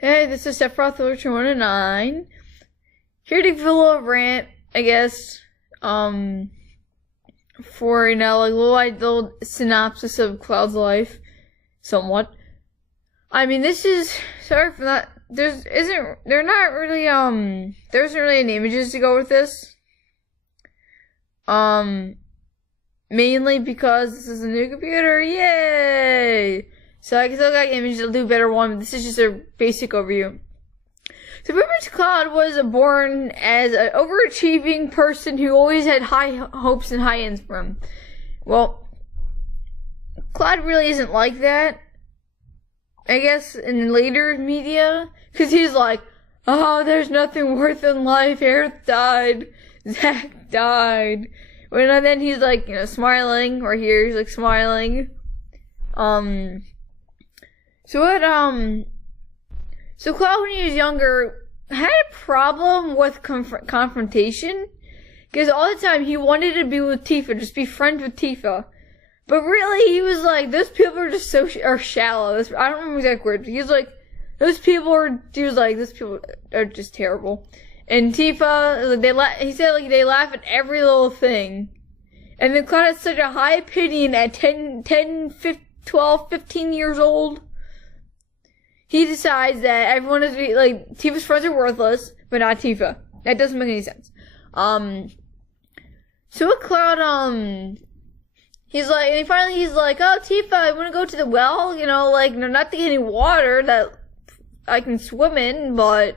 Hey, this is FFVII. Here to give a little rant, I guess, for, like, little synopsis of Cloud's life, somewhat. I mean, this is, sorry for that, there isn't really any images to go with this. Mainly because this is a new computer, yay! So I still got images that'll do a better one, but this is just a basic overview. So pretty much Cloud was born as an overachieving person who always had high hopes and high ends for him. Well, Cloud really isn't like that, I guess, in later media, because he's like, oh, there's nothing worth in life, Aerith died, Zack died. And then he's like, smiling, or here he's like smiling. So Cloud, when he was younger, had a problem with confrontation, because all the time he wanted to be with Tifa, just be friends with Tifa. But really, he was like, those people are just are shallow. I don't remember exact words, but he was like, those people are just terrible. And Tifa, he said like they laugh at every little thing. And then Cloud has such a high opinion at 10, 12, 15 years old. He decides that everyone is, like, Tifa's friends are worthless, but not Tifa. That doesn't make any sense. So with Cloud, he's like, and finally he's like, oh, Tifa, I want to go to the well, not to get any water that I can swim in, but,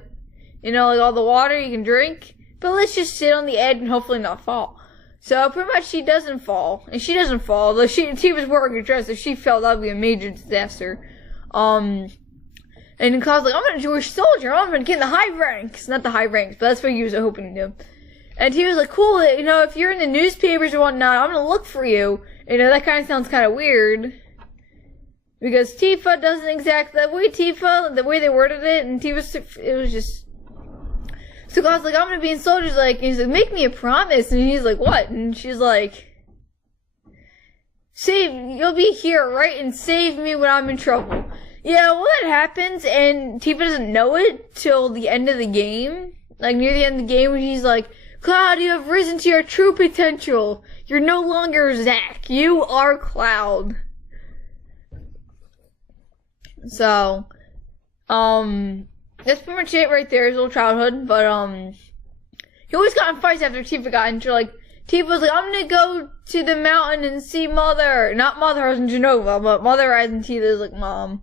like all the water you can drink, but let's just sit on the edge and hopefully not fall. So pretty much she doesn't fall, and she doesn't fall, though Tifa's wearing a dress, if she fell, that would be a major disaster. And Cloud's like, I'm a Jewish soldier, I'm gonna get in the high ranks. Not the high ranks, but that's what he was hoping to do. And he was like, cool, if you're in the newspapers or whatnot, I'm gonna look for you. That kind of sounds kind of weird. Because Tifa doesn't exactly, the way they worded it, and it was just... So Cloud's like, I'm gonna be in soldiers, and he's like, make me a promise. And he's like, what? And she's like, you'll be here, right? And save me when I'm in trouble. Yeah, well, that happens, and Tifa doesn't know it till the end of the game. Like, near the end of the game, when he's like, Cloud, you have risen to your true potential. You're no longer Zack. You are Cloud. So, that's pretty much it right there, his little childhood, but, he always got in fights after Tifa got into, Tifa was like, I'm gonna go to the mountain and see Mother. Not Mother as in Genova, but Mother as in Tifa's, Mom.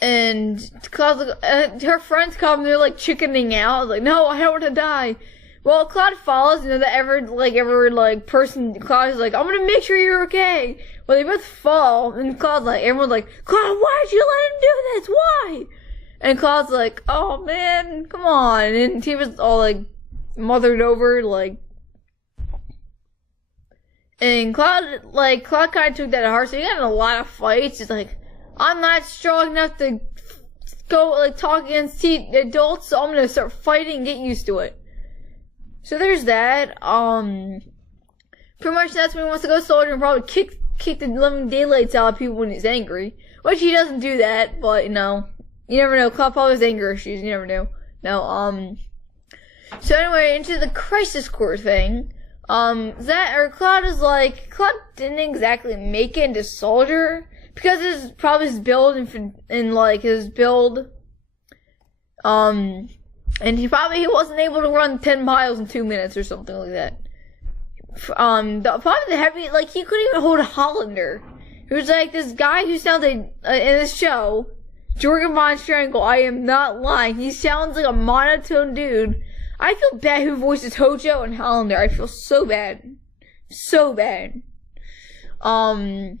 And Cloud's like, her friends come, they're chickening out, no, I don't want to die. Well, Cloud follows, that every person, Cloud is like, I'm gonna make sure you're okay. Well, they both fall, and Cloud's like, everyone's like, Cloud, why'd you let him do this? Why? And Cloud's like, oh man, come on. And Tifa's all mothered over, and Cloud kind of took that to heart, so he got in a lot of fights. He's like, I'm not strong enough to go, talk against adults, so I'm gonna start fighting and get used to it. So there's that. Pretty much that's when he wants to go soldier and probably kick the living daylights out of people when he's angry. Which he doesn't do that, but, you never know. Cloud probably has anger issues, you never know. No, so anyway, into the crisis core thing. Cloud is Cloud didn't exactly make it into soldier, because his build and he wasn't able to run 10 miles in 2 minutes or something like that. The heavy, he couldn't even hold a Hollander. It was this guy who sounded, in this show, Jorgen Von Strangle, I am not lying, he sounds like a monotone dude. I feel bad who voices Hojo and Hollander. I feel so bad. So bad. Pretty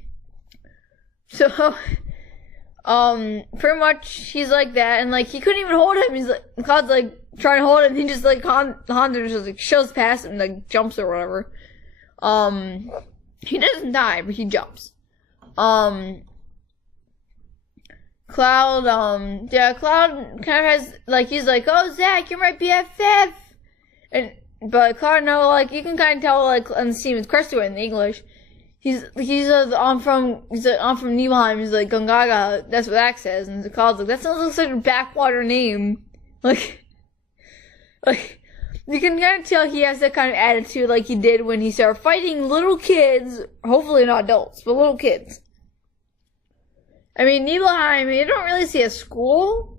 much, he's like that, and, he couldn't even hold him. Cloud's, trying to hold him, and he just, Hollander just, shoves past him, jumps or whatever. He doesn't die, but he jumps. Cloud, Cloud kind of has, he's like, oh, Zack, you're my BFF. But Cloud, no, you can kind of tell, on Steven's Crestaway in English, I'm from Nibelheim. He's like, Gungaga. That's what Zach says. And the Cloud's like, that sounds like such a backwater name. Like, you can kind of tell he has that kind of attitude like he did when he started fighting little kids. Hopefully not adults, but little kids. I mean, Nibelheim, you don't really see a school.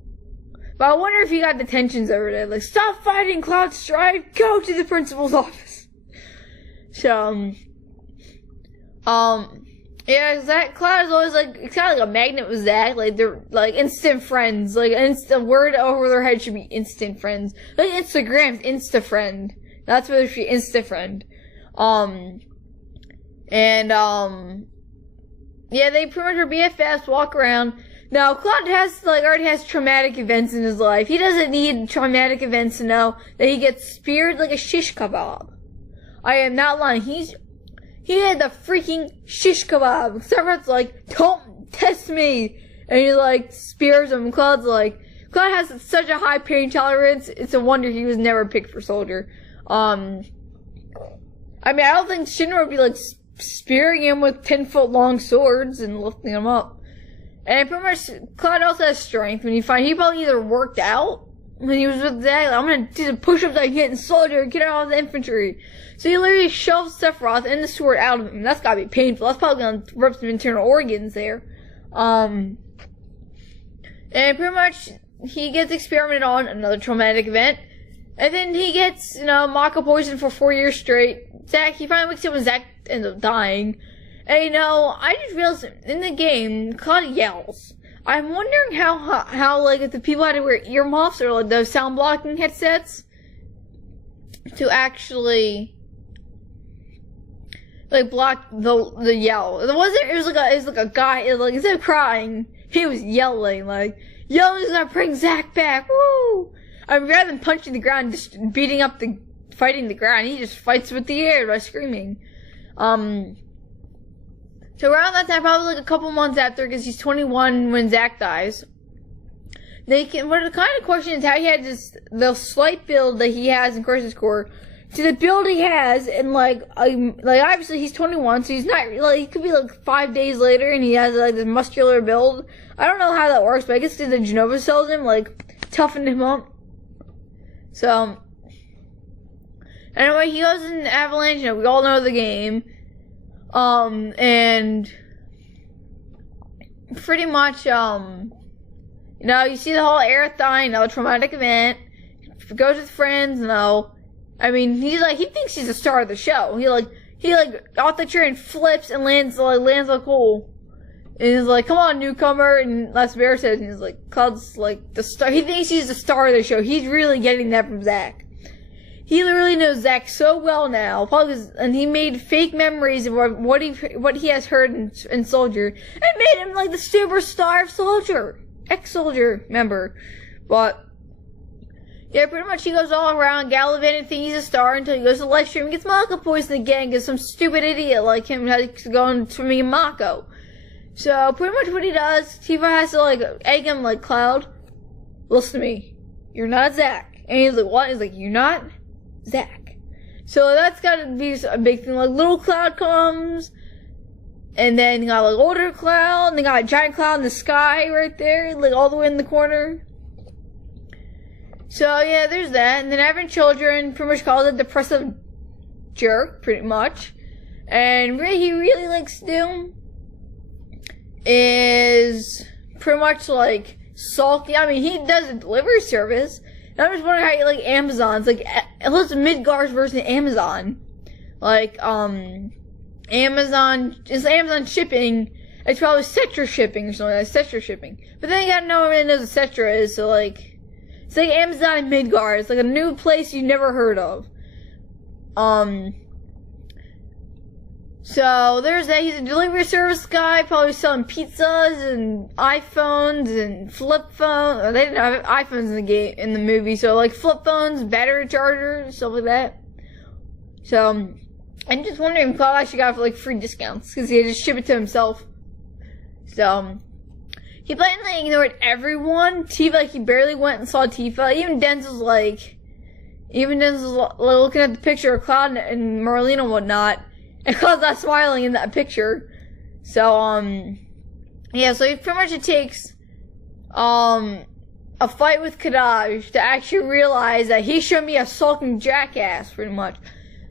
But I wonder if he got detentions over there. Like, stop fighting, Cloud Strife. Go to the principal's office. So, yeah, Zach, Cloud is always like, it's kind of like a magnet with Zach. Like, they're like instant friends. Like, a word over their head should be instant friends. Like, Instagram's Insta friend. That's what it should be, Insta friend. Yeah, they pretty much are BFFs, walk around. Now, Cloud already has traumatic events in his life. He doesn't need traumatic events to know that he gets speared like a shish kebab. I am not lying. He had the freaking shish kebab. Someone's like, don't test me. And he like, spears him. Cloud has such a high pain tolerance. It's a wonder he was never picked for soldier. I mean, I don't think Shinra would be like, spearing him with 10-foot long swords and lifting him up. And pretty much, Cloud also has strength. When you find he probably either worked out when he was with Zach, like, I'm gonna do the push-ups I get in soldier, get out of the infantry. So he literally shoves Sephiroth and the sword out of him. That's gotta be painful. That's probably gonna rip some internal organs there. And pretty much, he gets experimented on, another traumatic event. And then he gets, Mako poisoned for 4 years straight. Zach, he finally wakes up when Zach ends up dying. And I just realized in the game, Cloud yells. I'm wondering how like, if the people had to wear earmuffs or like those sound blocking headsets to actually like block the yell. It was like a guy, like, instead of crying, he was yelling, like, yelling is gonna bring Zach back, woo! I mean, rather than punching the ground, just fighting the ground, he just fights with the air by screaming. So around that time, probably like a couple months after, because he's 21 when Zach dies, the kind of question is how he had the slight build that he has in Crisis Core to the build he has, and like obviously he's 21, so he's not, like, he could be like 5 days later and he has like this muscular build. I don't know how that works, but I guess the Genova cells him, like, toughened him up. So, anyway, he goes in Avalanche, we all know the game. And pretty much, you see the whole Aerithine, the traumatic event, goes with friends, I mean, he thinks he's the star of the show. He off the train flips and lands like cool. And he's like, come on, newcomer, and that's what Bear says, and he's like, Cloud's like the star, he thinks he's the star of the show. He's really getting that from Zach. He literally knows Zach so well now, and he made fake memories of what he has heard in Soldier, and made him like the superstar of Soldier, ex-Soldier member. But yeah, pretty much he goes all around gallivanting, thinking he's a star until he goes to the live stream and gets Mako poisoned again, because some stupid idiot like him has to go and swimming in Mako. So pretty much what he does, Tifa has to like egg him like, Cloud, listen to me, you're not Zach. And he's like, what? He's like, you're not Zach. So that's gotta be a big thing. Like, little Cloud comes, and then you got like older Cloud, and they got a giant cloud in the sky right there, like all the way in the corner. So yeah, there's that. And then having children pretty much calls it depressive jerk, pretty much. And what he really likes to do is pretty much like sulky. I mean, he does a delivery service. And I'm just wondering how you like Amazon's like, it's Midgar's version of Amazon. Like, Amazon shipping. It's probably Cetra shipping or something like that. Cetra shipping. But then again, no one really knows what Cetra is, so like, it's like Amazon and Midgar. It's like a new place you've never heard of. So there's that. He's a delivery service guy, probably selling pizzas and iPhones and flip phones. They didn't have iPhones in the movie, so like flip phones, battery chargers, stuff like that. So I'm just wondering if Cloud actually got like free discounts because he had to ship it to himself. So he blatantly ignored everyone. Tifa, like, he barely went and saw Tifa. Even Denzel's looking at the picture of Cloud and Marlene and whatnot. And Cloud's not smiling in that picture. So, yeah, so he pretty much it takes, a fight with Cloudyyy to actually realize that he shouldn't be a sulking jackass, pretty much.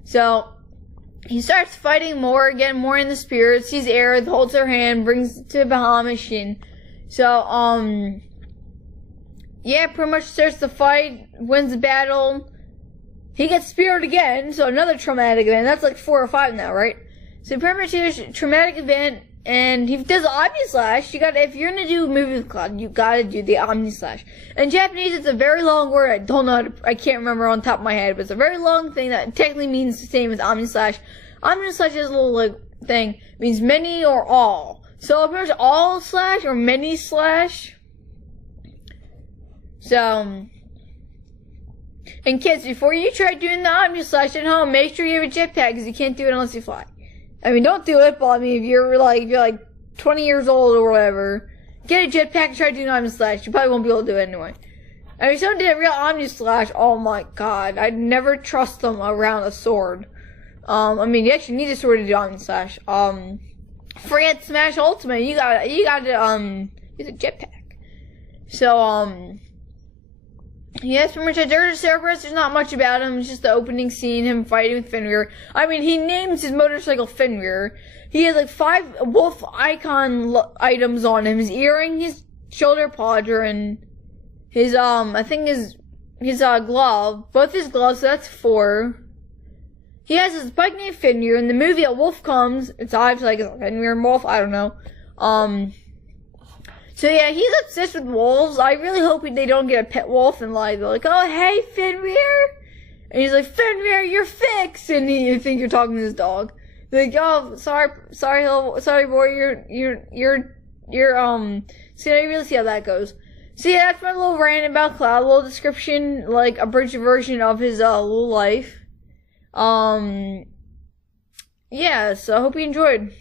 So, he starts fighting more, getting more in the spirit, sees Aerith, holds her hand, brings it to Bahamut, and so, yeah, pretty much starts the fight, wins the battle. He gets speared again, so another traumatic event. That's like 4 or 5 now, right? So pretty much here's a traumatic event, and he does the Omni Slash. If you're gonna do a movie with Cloud, you gotta do the Omni Slash. In Japanese, it's a very long word. I can't remember on top of my head, but it's a very long thing that technically means the same as Omni Slash. Omni Slash is a little like thing. It means many or all. So pretty much all slash or many slash. So, and kids, before you try doing the Omni Slash at home, make sure you have a jetpack, because you can't do it unless you fly. I mean, don't do it, but I mean, if you're like 20 years old or whatever, get a jetpack and try to do an Omni Slash. You probably won't be able to do it anyway. I mean, if someone did a real Omni Slash, oh my god, I'd never trust them around a sword. I mean, you actually need a sword to do Omni Slash. Forget Smash Ultimate, you gotta, use a jetpack. So, yes, pretty much at Dirge Cerberus, there's not much about him. It's just the opening scene, him fighting with Fenrir. I mean, he names his motorcycle Fenrir. He has like 5 wolf icon items on him. His earring, his shoulder podger, and his, I think his glove. Both his gloves, so that's 4. He has his bike named Fenrir. In the movie, a wolf comes. It's obviously like a Fenrir wolf, I don't know. So yeah, he's obsessed with wolves. I really hope they don't get a pet wolf and they're like, oh hey Fenrir, and he's like, Fenrir, you're fixed, and you think you're talking to his dog. They're like, oh sorry boy, you're so I really see how that goes. So yeah, that's my little rant about Cloud, a little description, like a abridged version of his little life. Yeah, so I hope you enjoyed.